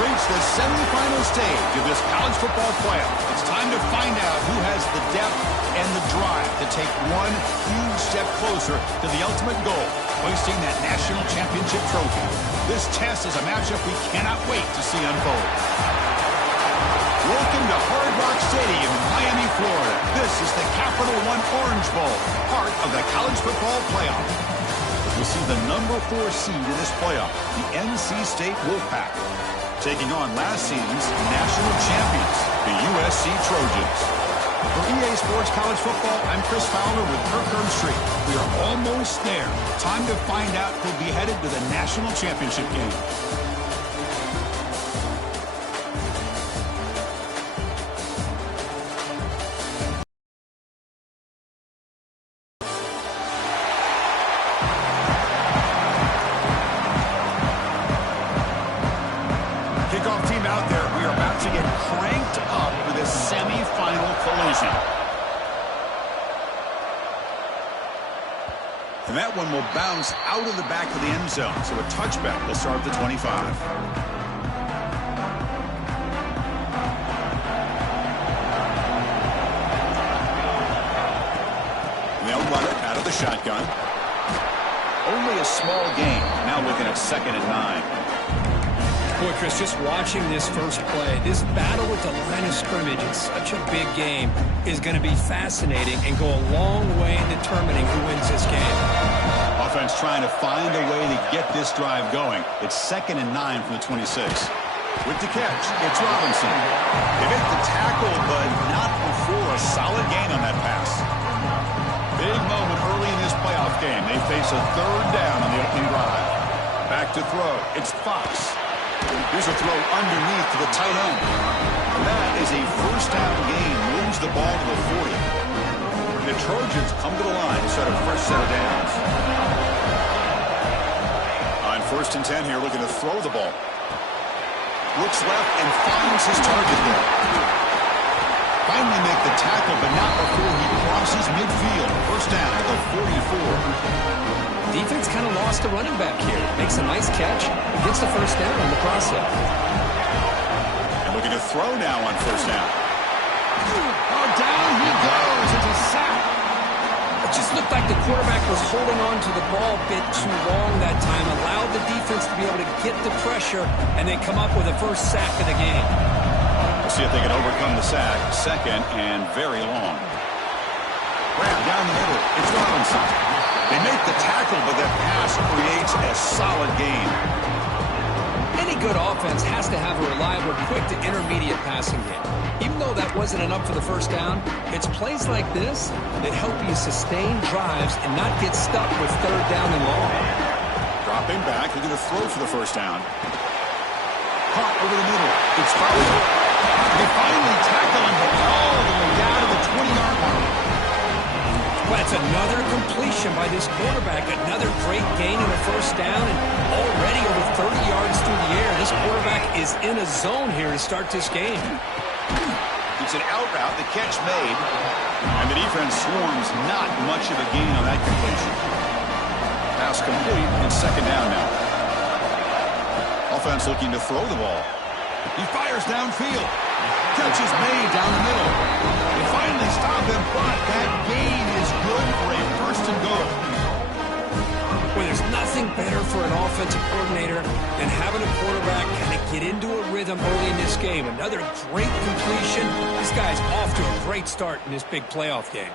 reached the semifinal stage of this college football playoff. It's time to find out who has the depth and the drive to take one huge step closer to the ultimate goal, hoisting that national championship trophy. This test is a matchup we cannot wait to see unfold. Welcome to Hard Rock Stadium in Miami, Florida. This is the Capital One Orange Bowl, part of the college football playoff. We'll see the number 4 seed in this playoff, the NC State Wolfpack, taking on last season's national champions, the USC Trojans. For EA Sports College Football, I'm Chris Fowler with Kirk Herbstreit. We are almost there. Time to find out who'll be headed to the national championship game. Kickoff team out there. We are about to get cranked up for this semifinal collision. And that one will bounce out of the back of the end zone. So a touchback will start at the 25. And they'll run it out of the shotgun. Only a small gain. Now looking at 2nd and 9. Boy, Chris, just watching this first play, this battle with the line of scrimmage in such a big game is going to be fascinating and go a long way in determining who wins this game. Offense trying to find a way to get this drive going. It's 2nd and 9 from the 26. With the catch, it's Robinson. They make the tackle, but not before a solid gain on that pass. Big moment early in this playoff game. They face a 3rd down on the opening drive. Back to throw. It's Fox. Here's a throw underneath to the tight end. And that is a 1st down gain. Moves the ball to the 40. The Trojans come to the line to start a fresh set of downs. On 1st and 10 here, looking to throw the ball. Looks left and finds his target there. Finally make the tackle, but not before he crosses midfield. 1st down at the 44. Defense kind of lost the running back here. Makes a nice catch. Gets the 1st down in the process. And looking to throw now on 1st down. Oh, down he goes. It's a sack. It just looked like the quarterback was holding on to the ball a bit too long that time. Allowed the defense to be able to get the pressure and then come up with the 1st sack of the game. We'll see if they can overcome the sack. 2nd and very long. Grab down the middle. It's Robinson. They make the tackle, but that pass creates a solid gain. Any good offense has to have a reliable, quick to intermediate passing game. Even though that wasn't enough for the 1st down, it's plays like this that help you sustain drives and not get stuck with 3rd down and long. Dropping back, they're going to throw for the 1st down. Caught over the middle. It's Fowler. They finally tackle him all the way down to the 20-yard line. Well, that's another completion by this quarterback. Another great gain in the 1st down, and already over 30 yards through the air. This quarterback is in a zone here to start this game. It's an out route, the catch made, and the defense swarms not much of a gain on that completion. Pass complete, and 2nd down now. Offense looking to throw the ball. He fires downfield. Catch is made down the middle. They finally stop him, but that gain is good for a 1st and goal. Well, there's nothing better for an offensive coordinator than having a quarterback kind of get into a rhythm early in this game. Another great completion. This guy's off to a great start in this big playoff game.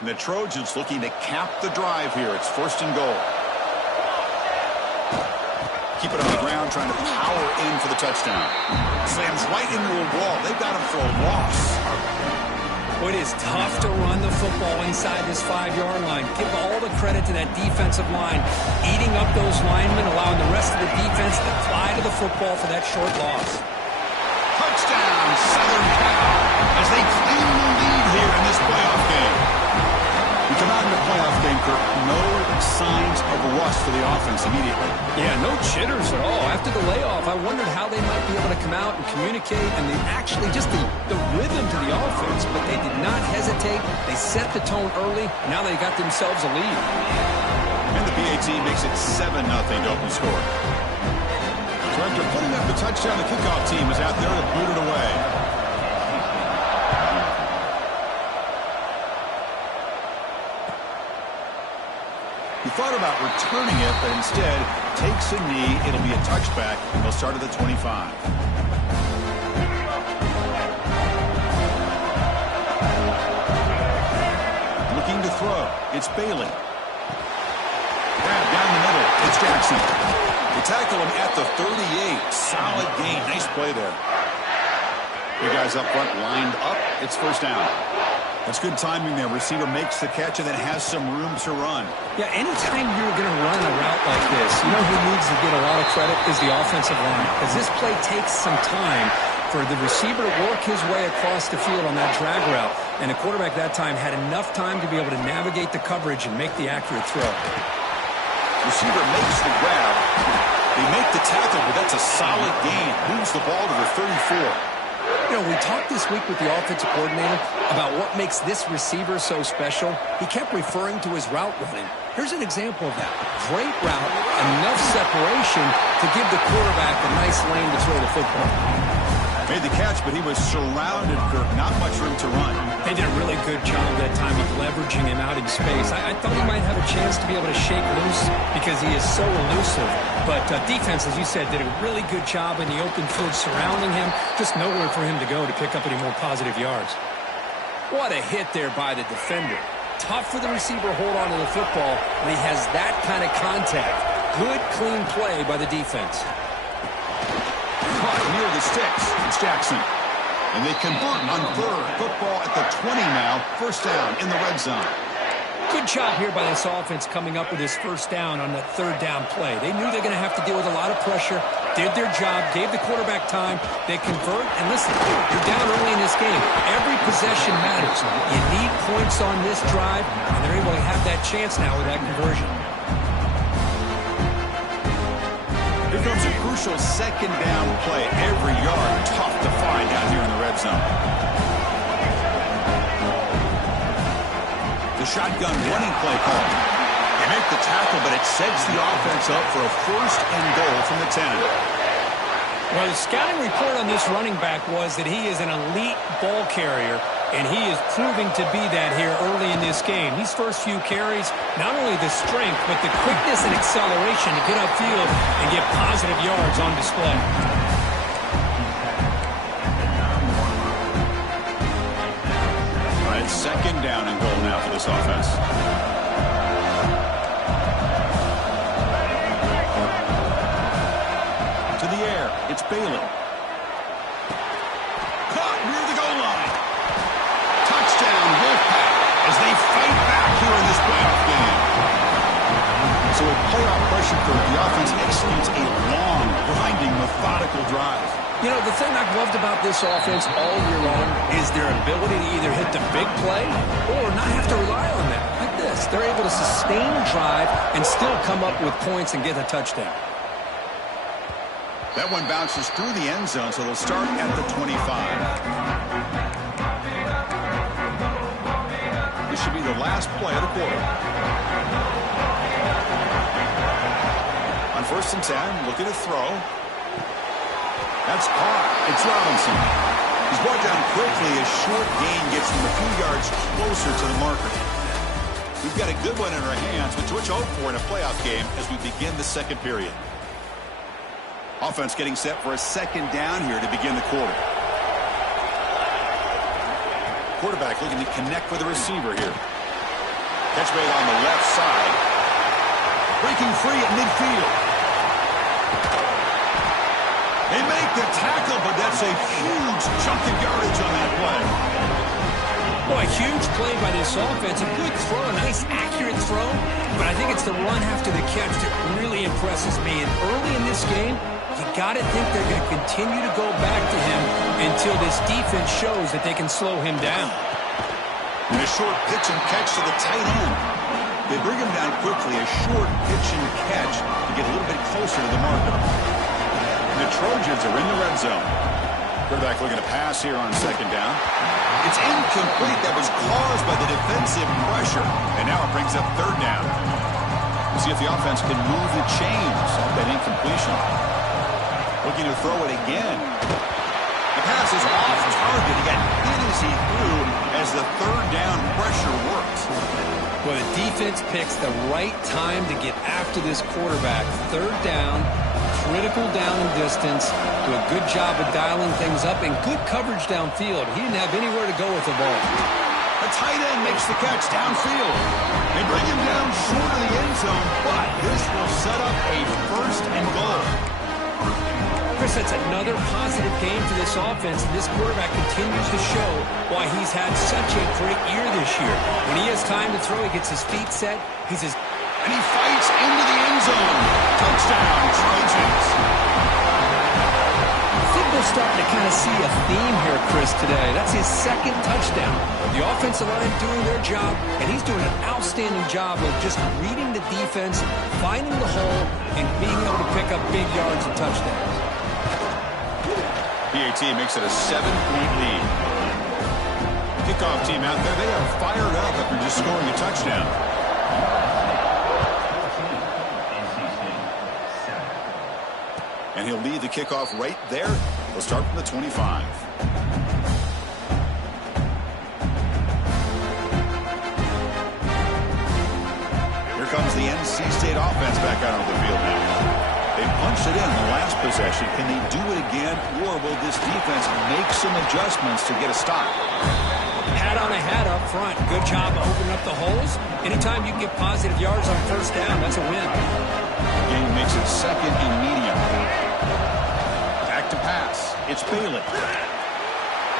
And the Trojans looking to cap the drive here. It's 1st and goal. Keep it on the ground, trying to power in for the touchdown. Slams right into a wall. They've got him for a loss. Well, it is tough to run the football inside this 5-yard line. Give all the credit to that defensive line, eating up those linemen, allowing the rest of the defense to fly to the football for that short loss. Touchdown, Southern Cal, as they claim the lead here in this playoff game. We come out in the playoff game, Kirk. No signs of rust for the offense immediately. Yeah, no jitters at all. After the layoff, I wondered how they might be able to come out and communicate and actually just the rhythm to the offense. defense, but they did not hesitate. They set the tone early. Now they got themselves a lead. And the PAT makes it 7-0 to open score. So after putting up the touchdown, the kickoff team is out there to boot it away. He thought about returning it, but instead takes a knee. It'll be a touchback, and they'll start at the 25. Looking to throw. It's Bailey. Grab down the middle. It's Jackson. They tackle him at the 38. Solid gain. Nice play there. The guys up front lined up. It's first down. That's good timing there. Receiver makes the catch and then has some room to run. Yeah, anytime you're going to run a route like this, you know who needs to get a lot of credit is the offensive line. Because this play takes some time for the receiver to work his way across the field on that drag route. And the quarterback that time had enough time to be able to navigate the coverage and make the accurate throw. Receiver makes the grab. They make the tackle, but that's a solid gain. Moves the ball to the 34. You know, we talked this week with the offensive coordinator about what makes this receiver so special. He kept referring to his route running. Here's an example of that. Great route, enough separation to give the quarterback a nice lane to throw the football. Made the catch, but he was surrounded, Kirk. Not much room to run. They did a really good job that time of leveraging him out in space. I thought he might have a chance to be able to shake loose because he is so elusive. But defense, as you said, did a really good job in the open field surrounding him. Just nowhere for him to go to pick up any more positive yards. What a hit there by the defender. Tough for the receiver to hold on to the football when he has that kind of contact. Good, clean play by the defense. Caught near the sticks. It's Jackson. And they convert on third. Football at the 20 now. First down in the red zone. Good job here by this offense coming up with this first down on that third down play. They knew they're going to have to deal with a lot of pressure, did their job, gave the quarterback time. They convert, and listen, you're down early in this game. Every possession matters. You need points on this drive, and they're able to have that chance now with that conversion. Here comes a crucial second down play. Every yard tough to find down here in the red zone. The shotgun running play call. They make the tackle, but it sets the offense up for a first and goal from the 10. Well, the scouting report on this running back was that he is an elite ball carrier, and he is proving to be that here early in this game. These first few carries, not only the strength, but the quickness and acceleration to get upfield and get positive yards on display. Second down and goal now for this offense. To the air, it's Bailey. Caught near the goal line. Touchdown, Wolfpack, as they fight back here in this playoff game. So with playoff pressure for the offense executes a long, grinding, methodical drive. You know, the thing I've loved about this offense all year long is their ability to either hit the big play or not have to rely on that. Like this, they're able to sustain drive and still come up with points and get a touchdown. That one bounces through the end zone, so they'll start at the 25. This should be the last play of the quarter. On first and 10, looking to throw. That's caught. It's Robinson. He's brought down quickly. A short gain gets him a few yards closer to the marker. We've got a good one in our hands, which we'll hope for in a playoff game as we begin the second period. Offense getting set for a second down here to begin the quarter. Quarterback looking to connect with the receiver here. Catch made on the left side. Breaking free at midfield. They make the tackle, but that's a huge chunk of yardage on that play. Boy, huge play by this offense. A good throw, a nice accurate throw. But I think it's the run after the catch that really impresses me. And early in this game, you got to think they're going to continue to go back to him until this defense shows that they can slow him down. And a short pitch and catch to the tight end. They bring him down quickly. A short pitch and catch to get a little bit closer to the marker. The Trojans are in the red zone. Quarterback looking to pass here on second down. It's incomplete. That was caused by the defensive pressure. And now it brings up third down. We'll see if the offense can move the chains off that incompletion. Looking to throw it again. The pass is off target. He got hit as he threw as the third down pressure worked. Well, the defense picks the right time to get after this quarterback. Third down, critical down and distance. Do a good job of dialing things up and good coverage downfield. He didn't have anywhere to go with the ball. A tight end makes the catch downfield. They bring him down short of the end zone, but this will set up a first and goal. Chris, that's another positive game for this offense, and this quarterback continues to show why he's had such a great year this year. When he has time to throw, he gets his feet set. And he fights into the end zone. Touchdown, Trojans. I think we're starting to kind of see a theme here, Chris, today. That's his second touchdown. The offensive line doing their job, and he's doing an outstanding job of just reading the defense, finding the hole, and being able to pick up big yards and touchdowns. PAT makes it a 7-point lead. Kickoff team out there, they are fired up after just scoring a touchdown. And he'll lead the kickoff right there. We'll start from the 25. Here comes the NC State offense back out on the field now. They punched it in the last possession. Can they do it again, or will this defense make some adjustments to get a stop? Hat on a hat up front. Good job of opening up the holes. Anytime you can get positive yards on first down, that's a win. The game makes it second and medium. Back to pass. It's Bailey.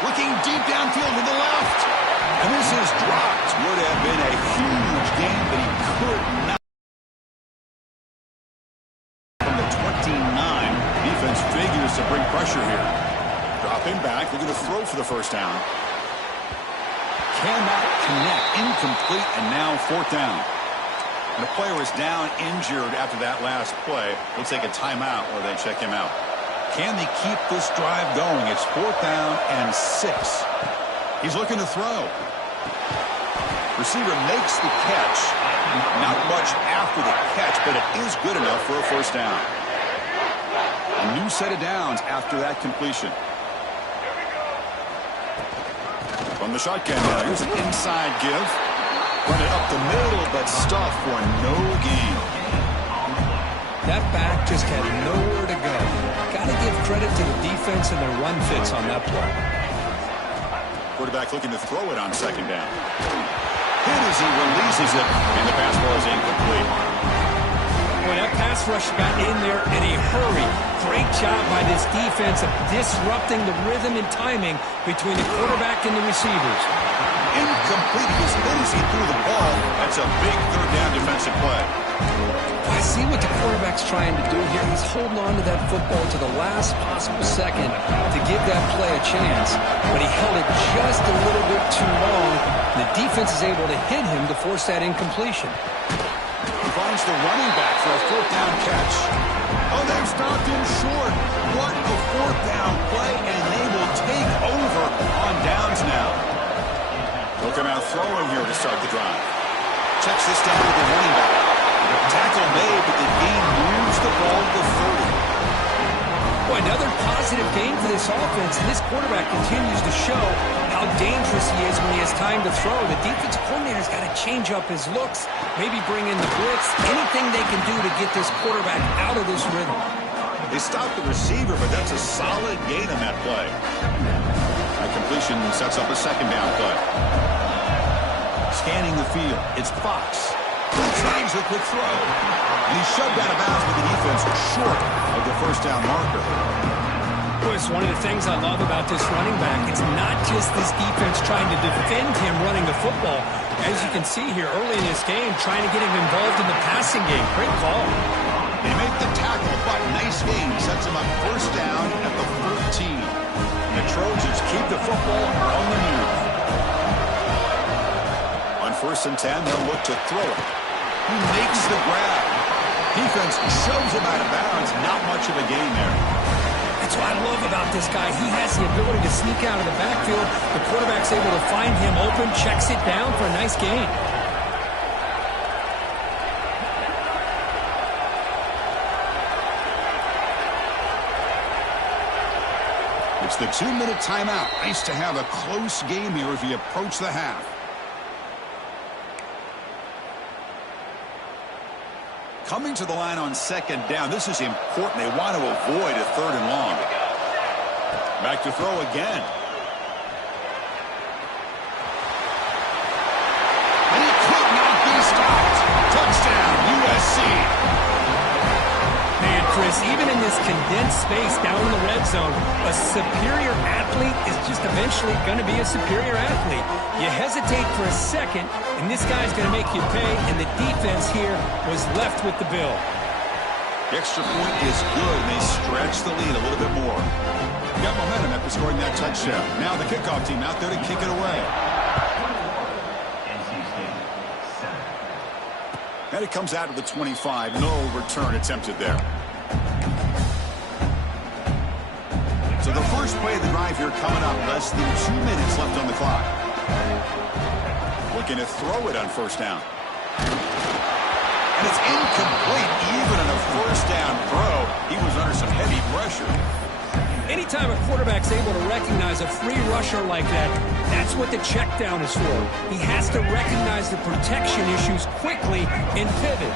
Looking deep downfield to the left. And this is dropped. Would have been a huge game, but he could not. Defense figures to bring pressure here. Dropping back, they're going to throw for the first down. Cannot connect, incomplete, and now fourth down. And the player is down, injured after that last play. We'll take a timeout while they check him out. Can they keep this drive going? It's fourth down and 6. He's looking to throw. Receiver makes the catch. Not much after the catch, but it is good enough for a first down. A new set of downs after that completion. From the shotgun now, here's an inside give. Run it up the middle, but stuff for no gain. That back just had nowhere to go. Got to give credit to the defense and their run fits on that play. Quarterback looking to throw it on second down. Hit as he releases it, and the pass ball is incomplete. When that pass rush got in there in a hurry, great job by this defense of disrupting the rhythm and timing between the quarterback and the receivers. Incomplete. He was hit as he threw the ball. That's a big third down defensive play. I see what the quarterback's trying to do here. He's holding on to that football to the last possible second to give that play a chance. But he held it just a little bit too long. The defense is able to hit him to force that incompletion. Finds the running back for a fourth down catch. Oh, they've stopped him short. What a fourth down play, and they will take over on downs now. They'll come out throwing here to start the drive. Checks this down to the running back. Tackle made, but the game moves the ball to 30. Boy, another positive game for this offense, and this quarterback continues to show how dangerous he is when he has time to throw. The defensive coordinator's got to change up his looks, maybe bring in the blitz, anything they can do to get this quarterback out of this rhythm. They stopped the receiver, but that's a solid gain on that play. That completion sets up a second down play. Scanning the field, it's Fox. He tries the quick throw. And he's shoved out of bounds with the defense short of the first down marker. Boy, it's one of the things I love about this running back. It's not just this defense trying to defend him running the football. As you can see here early in this game, trying to get him involved in the passing game. Great call. They make the tackle, but nice game. Sets him up first down at the 14. The Trojans keep the football on the move. On first and 10, they'll look to throw it. He makes the grab. Defense shoves him out of bounds. Not much of a gain there. I That's what I love about this guy. He has the ability to sneak out of the backfield. The quarterback's able to find him open, checks it down for a nice gain. It's the 2-minute timeout. Nice to have a close game here as we approach the half. Coming to the line on second down. This is important. They want to avoid a 3rd and long. Back to throw again. And he could not be stopped. Touchdown, USC. Man, Chris, even in this condensed space down in the red zone, a superior athlete is just eventually going to be a superior athlete. You hesitate for a second, and this guy's going to make you pay, and the defense here was left with the bill. The extra point is good, and they stretch the lead a little bit more. Got momentum after scoring that touchdown. Now the kickoff team out there to kick it away. And it comes out of the 25. No return attempted there. So the first play of the drive here coming up. Less than 2 minutes left on the clock. Looking to throw it on first down. And it's incomplete. Even on a first down throw, he was under some heavy pressure. Anytime a quarterback's able to recognize a free rusher like that, that's what the check down is for. He has to recognize the protection issues quickly and pivot.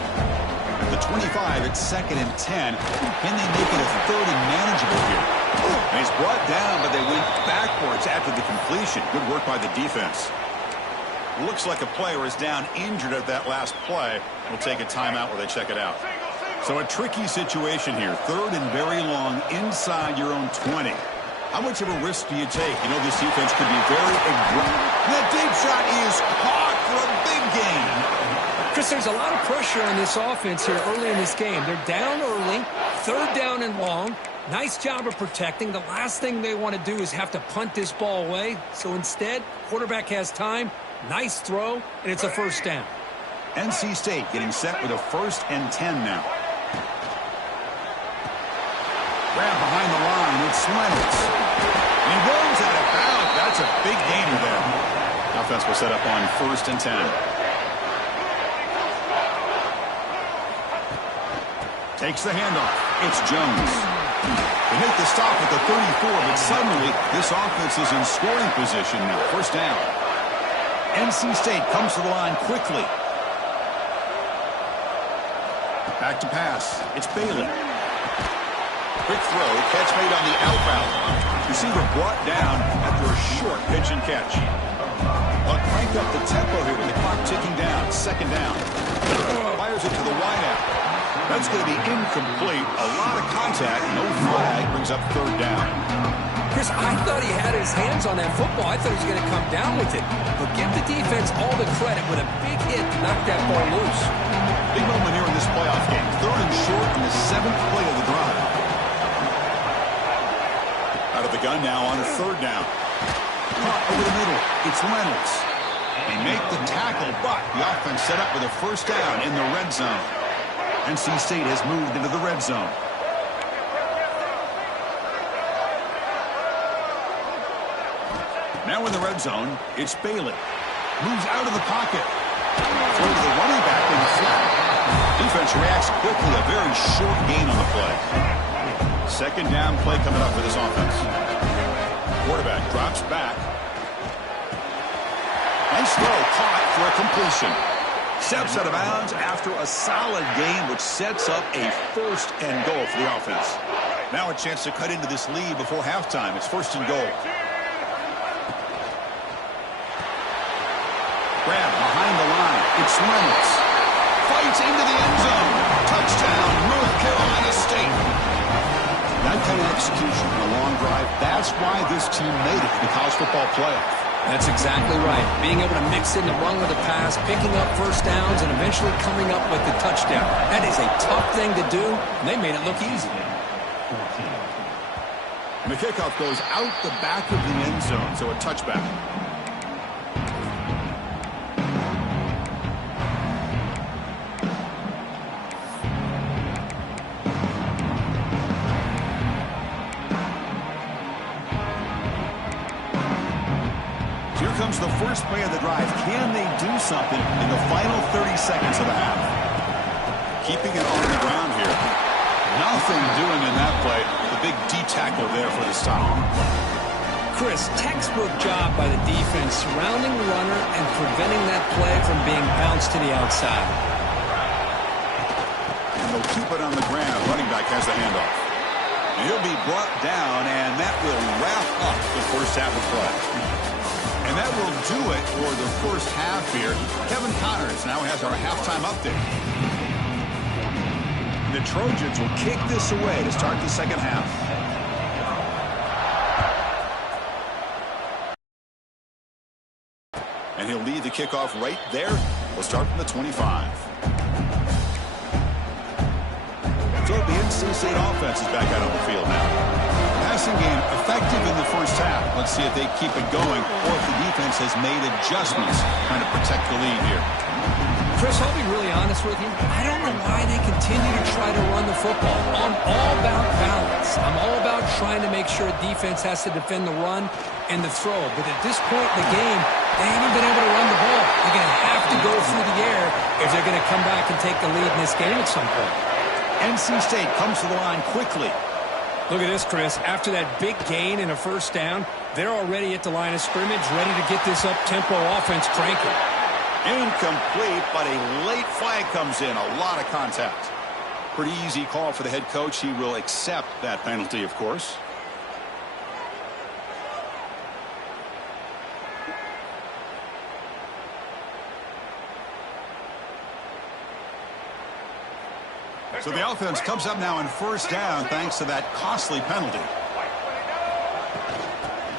At the 25, it's 2nd and 10. Can they make it a 3rd and manageable here? And he's brought down, but they went backwards after the completion. Good work by the defense. Looks like a player is down injured at that last play. We'll take a timeout while they check it out. So a tricky situation here. 3rd and very long inside your own 20. How much of a risk do you take? You know this defense could be very aggressive. That deep shot is caught for a big gain. Chris, there's a lot of pressure on this offense here early in this game. They're down early, 3rd down and long. Nice job of protecting. The last thing they want to do is have to punt this ball away. So instead, quarterback has time. Nice throw, and it's a first down. NC State getting set with a 1st and 10 now. Grab behind the line. It's Leonard. He goes out of bounds. That's a big gainer there. Offense will set up on 1st and 10. Takes the handoff. It's Jones. They make the stop at the 34, but suddenly this offense is in scoring position now. First down. NC State comes to the line quickly. Back to pass. It's Bailey. Quick throw. Catch made on the outbound. Receiver brought down after a short pitch and catch. They'll crank up the tempo here with the clock ticking down. 2nd down. Fires it to the wideout. That's going to be incomplete. A lot of contact. No flag. Brings up 3rd down. Chris, I thought he had his hands on that football. I thought he was going to come down with it. But give the defense all the credit with a big hit to knock that ball loose. Big moment here in this playoff game. 3rd and short in the 7th play of the drive. Out of the gun now on a 3rd down. Caught over the middle. It's Reynolds. They make the tackle, but the offense set up with a first down in the red zone. NC State has moved into the red zone. Now in the red zone, it's Bailey. Moves out of the pocket. Throws the running back in the flat. Defense reacts quickly. A very short gain on the play. 2nd down play coming up for this offense. Quarterback drops back. Nice throw, caught for a completion. Steps out of bounds after a solid gain, which sets up a 1st and goal for the offense. Now a chance to cut into this lead before halftime. It's 1st and goal. Grab behind the line. It's Reynolds. Fights into the end zone. Touchdown, North Carolina State. That kind of execution on a long drive, that's why this team made it to the college football playoff. That's exactly right. Being able to mix in the run with the pass, picking up first downs, and eventually coming up with the touchdown. That is a tough thing to do, and they made it look easy. And the kickoff goes out the back of the end zone, so a touchback. Here comes the first play of the drive. Can they do something in the final 30 seconds of the half? Keeping it on the ground here. Nothing doing in that play. The big D tackle there for the stop. Chris, textbook job by the defense surrounding the runner and preventing that play from being bounced to the outside. And they'll keep it on the ground. Running back has the handoff. And he'll be brought down, and that will wrap up the first half of play. And that will do it for the first half here. Kevin Connors now has our halftime update. The Trojans will kick this away to start the second half. And he'll lead the kickoff right there. We'll start from the 25. So the NC State offense is back out on the field now. Passing game effective in the first half. Let's see if they keep it going or if the defense has made adjustments trying to protect the lead here. Chris, I'll be really honest with you. I don't know why they continue to try to run the football. I'm all about balance. I'm all about trying to make sure defense has to defend the run and the throw. But at this point in the game, they haven't been able to run the ball. They're going to have to go through the air if they're going to come back and take the lead in this game at some point. NC State comes to the line quickly. Look at this, Chris. After that big gain and a first down, they're already at the line of scrimmage, ready to get this up-tempo offense cranking. Incomplete, but a late flag comes in. A lot of contact. Pretty easy call for the head coach. He will accept that penalty, of course. So the offense comes up now in first down thanks to that costly penalty.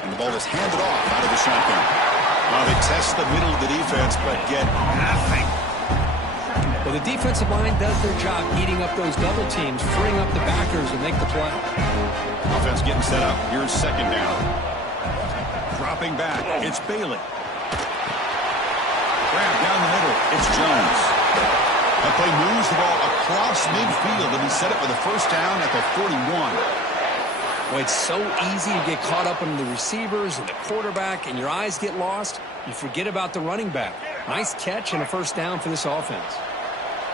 And the ball is handed off out of the shotgun. Well, they test the middle of the defense, but get nothing. Well, the defensive line does their job eating up those double teams, freeing up the backers to make the play. Offense getting set up. Here's second down. Dropping back. It's Bailey. Grab down the middle. It's Jones. That play moves the ball across midfield, and he set it for the first down at the 41. Well, it's so easy to get caught up in the receivers and the quarterback, and your eyes get lost. You forget about the running back. Nice catch and a first down for this offense.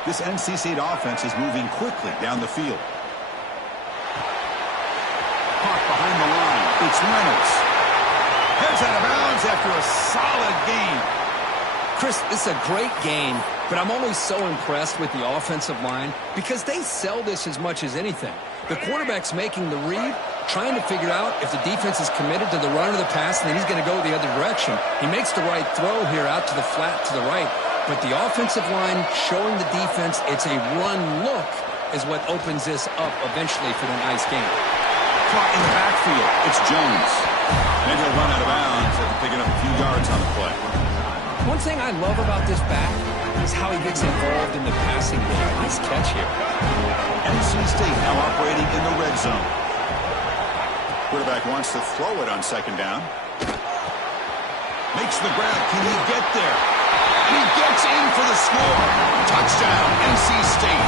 This NC State offense is moving quickly down the field. Caught behind the line. It's Reynolds. Heads out of bounds after a solid gain. Chris, this is a great game, but I'm always so impressed with the offensive line because they sell this as much as anything. The quarterback's making the read, trying to figure out if the defense is committed to the run or the pass, and then he's going to go the other direction. He makes the right throw here out to the flat to the right, but the offensive line showing the defense it's a run look is what opens this up eventually for the nice game. Caught in the backfield. It's Jones. And he'll run out of bounds after picking up a few yards on the play. One thing I love about this back is how he gets involved in the passing game. Nice catch here. NC State now operating in the red zone. Quarterback wants to throw it on second down. Makes the grab. Can he get there? And he gets in for the score. Touchdown, NC State.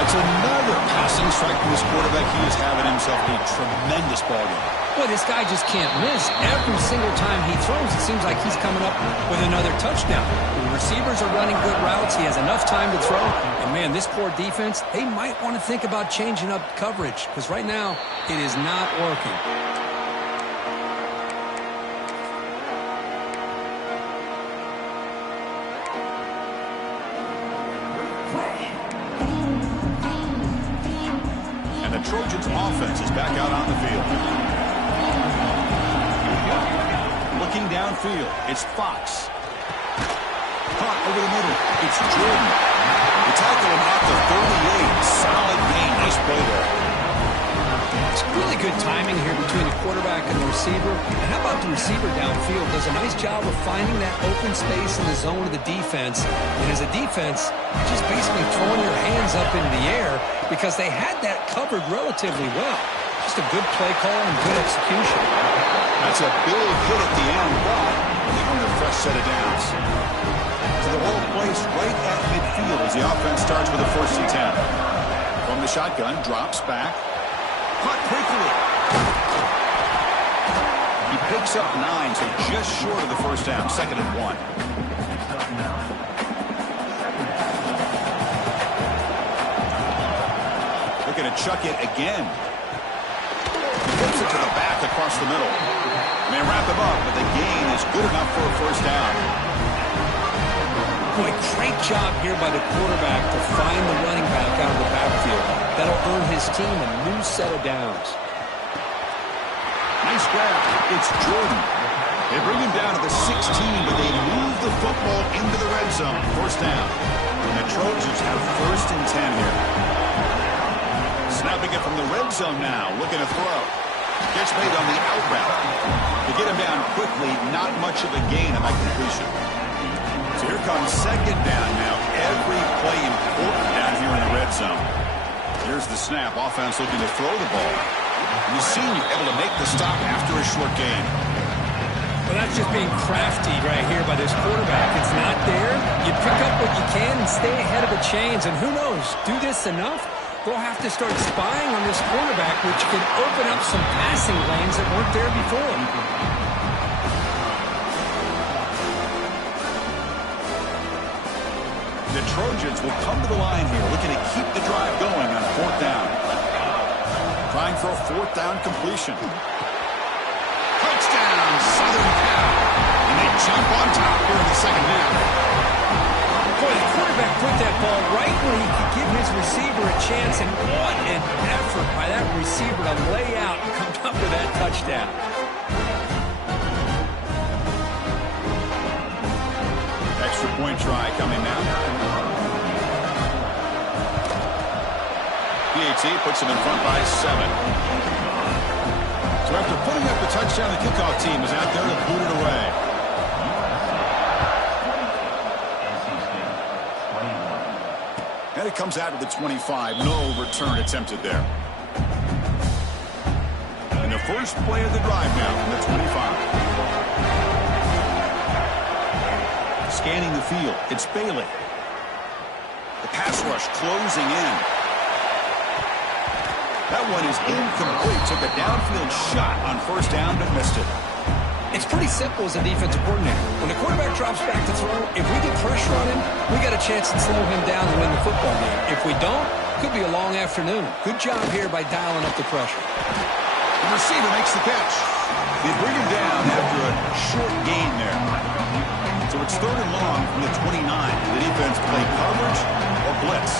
That's another passing strike from this quarterback. He is having himself a tremendous ballgame. Boy, this guy just can't miss. Every single time he throws, it seems like he's coming up with another touchdown. The receivers are running good routes. He has enough time to throw. And, man, this poor defense, they might want to think about changing up coverage because right now it is not working. And the Trojans' offense is back out on the field. Looking downfield, it's Fox. Caught over the middle, it's Jordan. They tackle him at the 38. Solid gain, nice play there. It's really good timing here between the quarterback and the receiver. And how about the receiver downfield? Does a nice job of finding that open space in the zone of the defense. And as a defense, just basically throwing your hands up into the air because they had that covered relatively well. Just a good play call and good execution. That's a big hit at the end, but they earned a fresh set of downs. So the ball placed right at midfield as the offense starts with a 1st and 10. From the shotgun, drops back. Caught quickly. He picks up 9, so just short of the first down, 2nd and 1. Looking to chuck it again. He flips it to the back across the middle. They wrap him up, but the gain is good enough for a first down. Boy, great job here by the quarterback to find the running back out of the backfield. That'll earn his team a new set of downs. Nice grab. It's Jordan. They bring him down to the 16, but they move the football into the red zone. First down. And the Trojans have 1st and 10 here. Snapping it from the red zone now. Looking to throw. Catch made on the out route. To get him down quickly, not much of a gain on that completion. So here comes 2nd down now. Every play important down here in the red zone. Here's the snap. Offense looking to throw the ball. You've seen you able to make the stop after a short gain. Well, that's just being crafty right here by this quarterback. It's not there. You pick up what you can and stay ahead of the chains. And who knows, do this enough, they'll have to start spying on this quarterback, which can open up some passing lanes that weren't there before. The Trojans will come to the line here, looking to keep the drive going on 4th down. Trying for a 4th down completion. Touchdown, Southern Cal. And they jump on top here in the 2nd half. Boy, the quarterback put that ball right where he could give his receiver a chance, and what an effort by that receiver to lay out and come up with that touchdown. Extra point try coming now. PAT puts them in front by 7. So after putting up the touchdown, the kickoff team is out there to boot it away. And it comes out to the 25. No return attempted there. And the first play of the drive now from the 25. Scanning the field. It's Bailey. The pass rush closing in. That one is incomplete. Took a downfield shot on 1st down, but missed it. It's pretty simple as a defensive coordinator. When the quarterback drops back to throw, if we get pressure on him, we got a chance to slow him down and win the football game. If we don't, could be a long afternoon. Good job here by dialing up the pressure. The receiver makes the catch. They bring him down after a short gain there. So it's 3rd and long from the 29. The defense play coverage or blitz.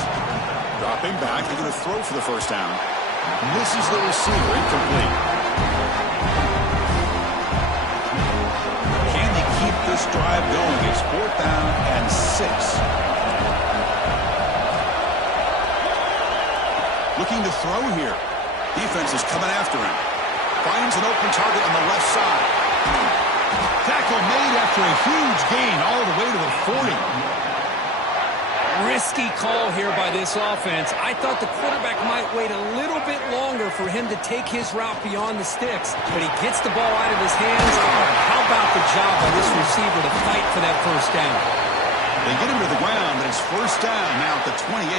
Dropping back, they're going to throw for the first down. Misses the receiver, incomplete. Can they keep this drive going? It's 4th down and 6. Looking to throw here. Defense is coming after him. Finds an open target on the left side. Tackle made after a huge gain all the way to the 40. Risky call here by this offense. I thought the quarterback might wait a little bit longer for him to take his route beyond the sticks, but he gets the ball out of his hands. How about the job by this receiver to fight for that first down? They get him to the ground, and it's 1st down now at the 28.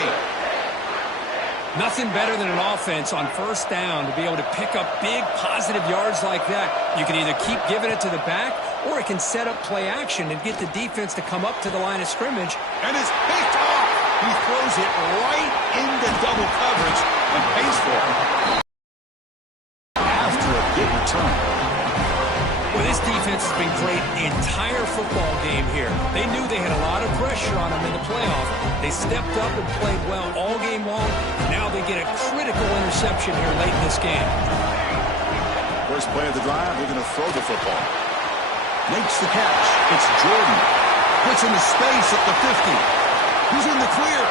Nothing better than an offense on 1st down to be able to pick up big positive yards like that. You can either keep giving it to the back, or it can set up play action and get the defense to come up to the line of scrimmage. And it's picked off. He throws it right into double coverage and pays for it. After a good return. Well, this defense has been great the entire football game here. They knew they had a lot of pressure on them in the playoff. They stepped up and played well all game long. Now they get a critical interception here late in this game. First play of the drive, they're going to throw the football. Makes the catch. It's Jordan. Puts into space at the 50. He's in the clear.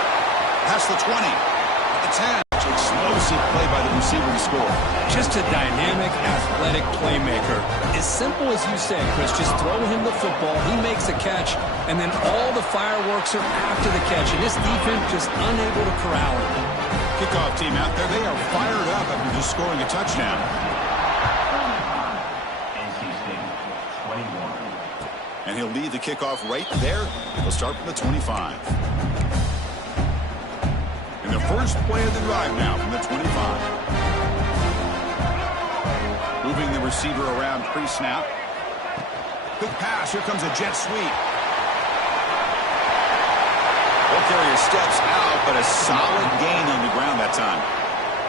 Past the 20. At the 10. Explosive play by the receiver to score. Just a dynamic, athletic playmaker. As simple as you said, Chris, just throw him the football, he makes a catch, and then all the fireworks are after the catch. And this defense just unable to corral him. Kickoff team out there, they are fired up after just scoring a touchdown. And he'll lead the kickoff right there. He'll start from the 25. And the first play of the drive now from the 25. Moving the receiver around pre-snap. Quick pass. Here comes a jet sweep. Ball carrier steps out, but a solid gain on the ground that time.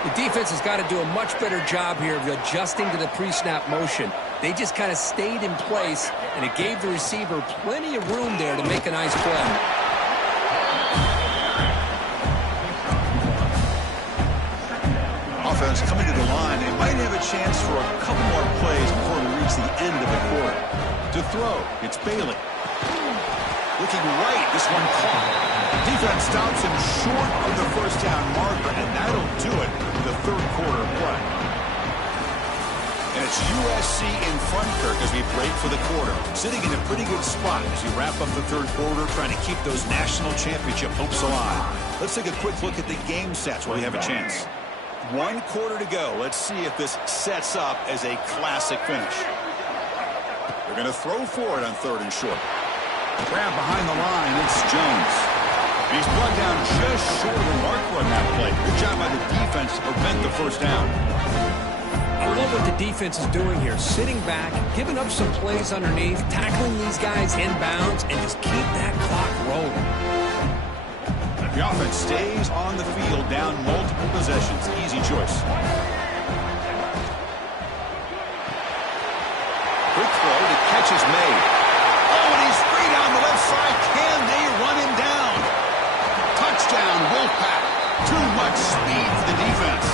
The defense has got to do a much better job here of adjusting to the pre-snap motion. They just kind of stayed in place, and it gave the receiver plenty of room there to make a nice play. Offense coming to the line. They might have a chance for a couple more plays before we reach the end of the quarter. To throw, it's Bailey. Looking right, this one caught. Defense stops him short of the first down marker, and that'll do it for the third quarter play. And it's USC in front, Kirk, as we break for the quarter. Sitting in a pretty good spot as you wrap up the third quarter, trying to keep those national championship hopes alive. Let's take a quick look at the game sets while we have a chance. 1 quarter to go. Let's see if this sets up as a classic finish. They're going to throw for it on 3rd and short. Grab behind the line. It's Jones. He's brought down just short of the marker on that play. Good job by the defense to prevent the first down. I love what the defense is doing here. Sitting back, giving up some plays underneath, tackling these guys inbounds, and just keep that clock rolling. The offense stays on the field, down multiple possessions. Easy choice. Quick throw. The catch is made. Oh, and he's free down the left side. Can they run him down? Touchdown, Wolfpack. Too much speed for the defense.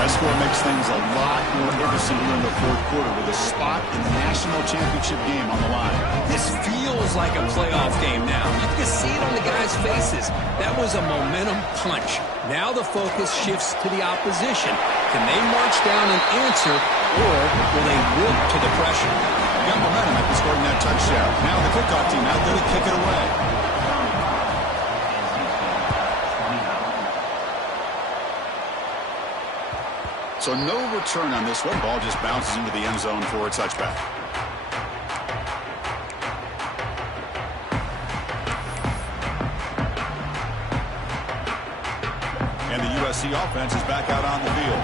That score makes things a lot more interesting here in the fourth quarter with a spot in the national championship game on the line. This feels like a playoff game now. You can see it on the guys' faces. That was a momentum punch. Now the focus shifts to the opposition. Can they march down and answer, or will they wilt to the pressure? Got momentum after scoring that touchdown. Now the kickoff team out there to kick it away. So no return on this one. Ball just bounces into the end zone for a touchback. And the USC offense is back out on the field.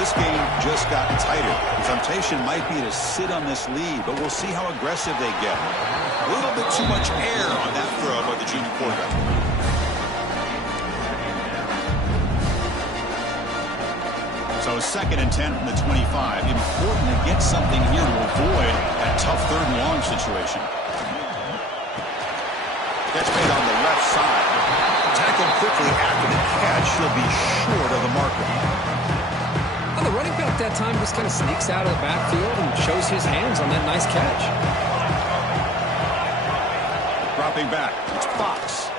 This game just got tighter. The temptation might be to sit on this lead, but we'll see how aggressive they get. A little bit too much air on that throw by the junior quarterback. So 2nd and 10 from the 25. Important to get something here to avoid that tough 3rd and long situation. Catch made on the left side. Tackled quickly after the catch. He'll be short of the marker. Well, the running back that time just kind of sneaks out of the backfield and shows his hands on that nice catch. Dropping back. It's Fox.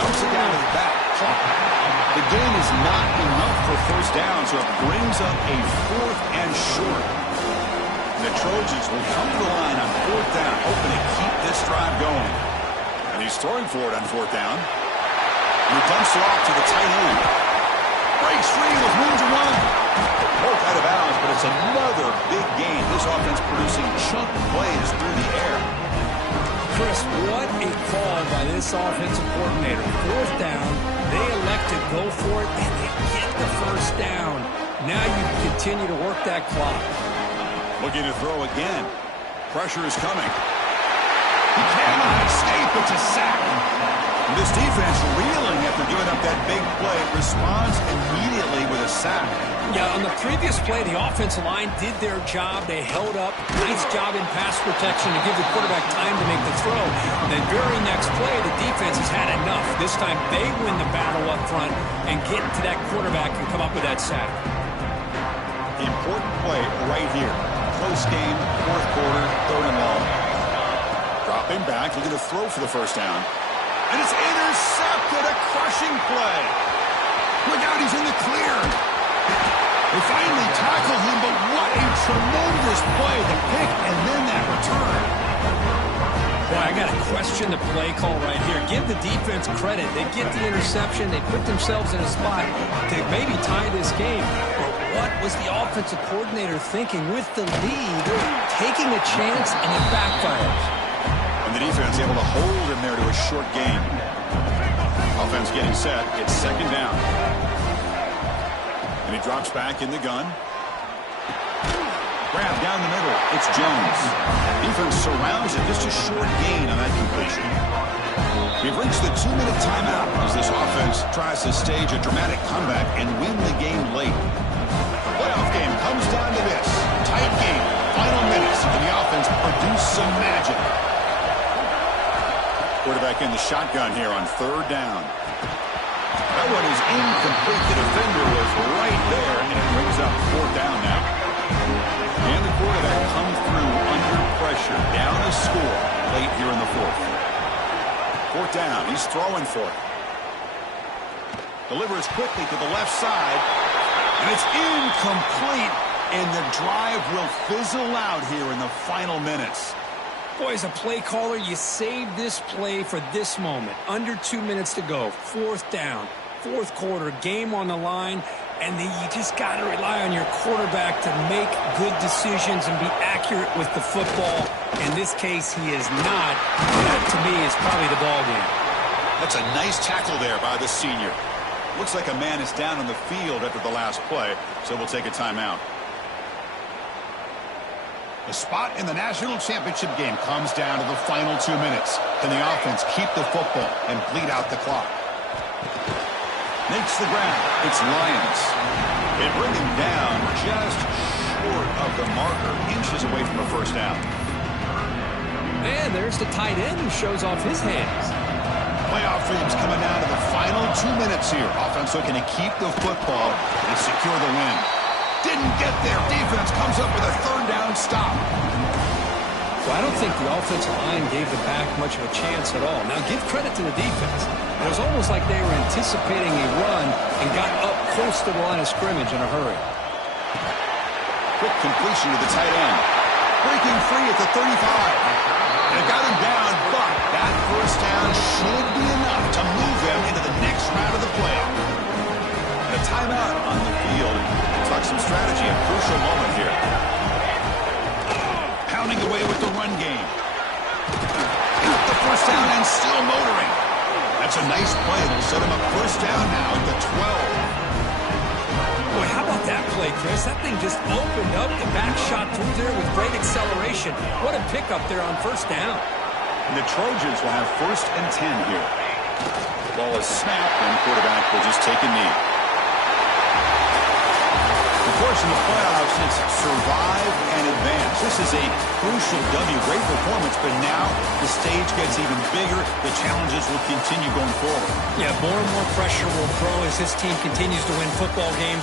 Dumps it down to the back. The gain is not enough for first down, so it brings up a 4th and short. The Trojans will come to the line on 4th down, hoping to keep this drive going. And he's throwing for it on 4th down. And he dumps it off to the tight end. Breaks free with room to run. Both out of bounds, but it's another big gain. This offense producing chunk plays through the air. Chris, what a call by this offensive coordinator. 4th down, they elect to go for it, and they get the first down. Now you continue to work that clock. Looking to throw again. Pressure is coming. He cannot escape. It's a sack. And this defense reeling after giving up that big play. Responds immediately with a sack. Yeah, on the previous play, the offensive line did their job. They held up. Nice job in pass protection to give the quarterback time to make the throw. The very next play, the defense has had enough. This time, they win the battle up front and get to that quarterback and come up with that sack. Important play right here. Close game, 4th quarter, 3rd and long. Dropping back, looking to throw for the first down. And it's intercepted, a crushing play. Look out, he's in the clear. They finally tackle him, but what a tremendous play. The pick and then that return. Boy, I got to question the play call right here. Give the defense credit. They get the interception. They put themselves in a spot to maybe tie this game. But what was the offensive coordinator thinking with the lead, taking a chance, and it backfires? And the defense able to hold him there to a short gain. Offense getting set. It's 2nd down. And he drops back in the gun. Grab down the middle. It's Jones. Defense surrounds it. Just a short gain on that completion. We've reached the 2-minute timeout as this offense tries to stage a dramatic comeback and win the game late. The playoff game comes down to this. Tight game. Final minutes. And the offense produced some magic. Quarterback in the shotgun here on 3rd down. That one is incomplete. The defender was right there, and it brings up 4th down now. And the quarterback comes through under pressure, down a score late here in the 4th. 4th down, he's throwing for it. Delivers quickly to the left side, and it's incomplete, and the drive will fizzle out here in the final minutes. Boy, as a play caller, you saved this play for this moment. Under 2 minutes to go. 4th down. 4th quarter. Game on the line. And then you just got to rely on your quarterback to make good decisions and be accurate with the football. In this case, he is not. That, to me, is probably the ball game. That's a nice tackle there by the senior. Looks like a man is down on the field after the last play, so we'll take a timeout. The spot in the national championship game comes down to the final 2 minutes. Can the offense keep the football and bleed out the clock? Makes the ground. It's Lyons. They bring him down just short of the marker, inches away from a 1st down. And there's the tight end who shows off his hands. Playoff dreams coming down to the final 2 minutes here. Offense looking to keep the football and secure the win. Didn't get there. Defense comes up with a 3rd down stop. Well, I don't think the offensive line gave the back much of a chance at all. Now, give credit to the defense. It was almost like they were anticipating a run and got up close to the line of scrimmage in a hurry. Quick completion to the tight end. Breaking free at the 35. And it got him down, but that 1st down should be enough to move them into the next round of the playoff. And a timeout on the field. Talk some strategy, a crucial moment here. Pounding away with the run game. Got the 1st down and still motoring. That's a nice play. It'll set him up 1st down now at the 12. Boy, how about that play, Chris? That thing just opened up. The back shot through there with great acceleration. What a pickup there on 1st down. And the Trojans will have 1st and 10 here. The ball is snapped, and the quarterback will just take a knee. Of course, in the playoffs, it's survive and advance. This is a crucial W. Great performance, but now the stage gets even bigger. The challenges will continue going forward. Yeah, more and more pressure will grow as this team continues to win football games.